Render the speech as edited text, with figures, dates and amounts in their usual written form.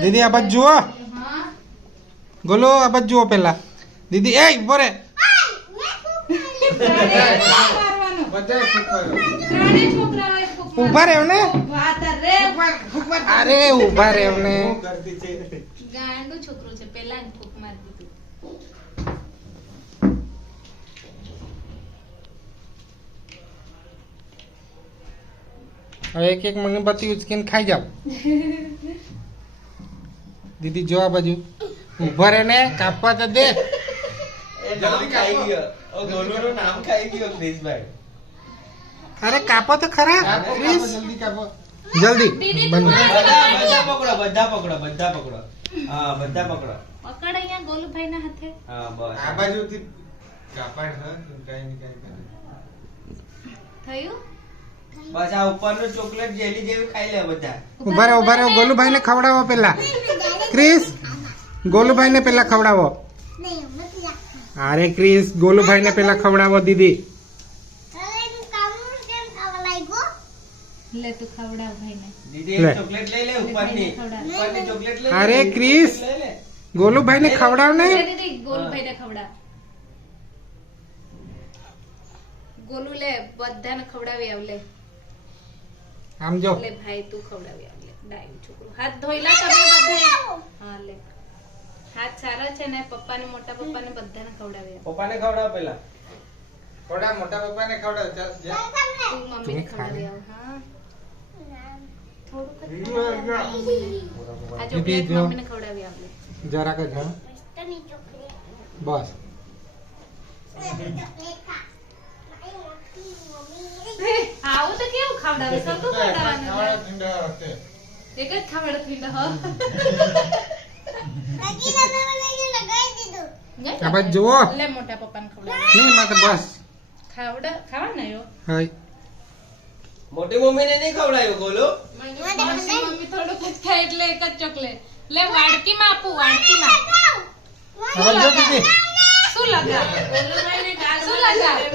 દીદી આ બાજુ જુઓ ગોલુ આ બાજુ જુઓ પેલા દીદી એ બોરે ઉભા રહેવ ને અરે ઉભા રહેવ ને ગાંડું છોકરું છે પેલા ને ફૂક મારી દીધું હવે એક એક મીણબત્તી ઉચકીને ખાઈ જાવ દીદી જો આ બાજુ ઉભા રહે ને કાપવા તો દે જલ્દી ખાઈ ગયો ઓ ગોલુનું નામ ખાઈ ગયો ક્રિશભાઈ અરે કાપો તો ખરા ક્રિસ જલ્દી કાપો જલ્દી બંધ બધા પકડો હા બધા પકડો પકડ અહીંયા ગોલુભાઈ ના હાથે હા બસ આ બાજુથી કાપાડ હા કઈ ને કઈ થયું બસ આ ઉપરનું ચોકલેટ જેલી જેવી ખાઈ લે બધા ઉભા રહો ગોલુભાઈ ને ખવડાવો પેલા ક્રિસ ગોલુભાઈ ને પેલા ખવડાવો અરે ક્રિસ ગોલુભાઈ ને પેલા ખવડાવો દીદી લે તું ખવડાવ ભાઈને દીદી લે. એક ચોકલેટ લઈ લે ઉપરની ચોકલેટ લઈ લે અરે ક્રિસ લઈ લે ગોલુભાઈ ને ખવડાવ ને લે દીદી ગોલુભાઈને ખવડાવ ગોલુ લે બધાને ખવડાવી આવ લે આમ જો લે ભાઈ તું ખવડાવી આવ લે ડાયું છોકરું હાથ ધોઈલા તમે બધા હા લે હાથ સારા છે ને પપ્પાને મોટા પપ્પાને બધાને ખવડાવી આવ પપ્પાને ખવડાવ પેલા થોડા મોટા પપ્પાને ખવડાવ ચાલ જા તું મમ્મીને ખવડાવી આવ હા થોડુંક જ આ ચોકલેટ જો. મમ્મીને ખવડાવી આવ લે જરાક જ હા બસ આવું તો કેવું ખવડાવે સૌતું ખવડાવવાનું ખાવા ઠંડા હશે એક જ ખવડ પીંડા હો આ બાજુ જુઓ લે મોટા પપ્પાને ખવડાવ નહીં માં તો બસ ખાવા ને યો હાય મોટી મમ્મીને નહીં ખવડાવ્યું ગોલુ મમ્મી થોડુંક જ ખાય એટલે એક જ ચોકલેટ લે વાડકીમાં આપું વાડકીમાં હવે જો દીદી શું લગાવ શું લગાવ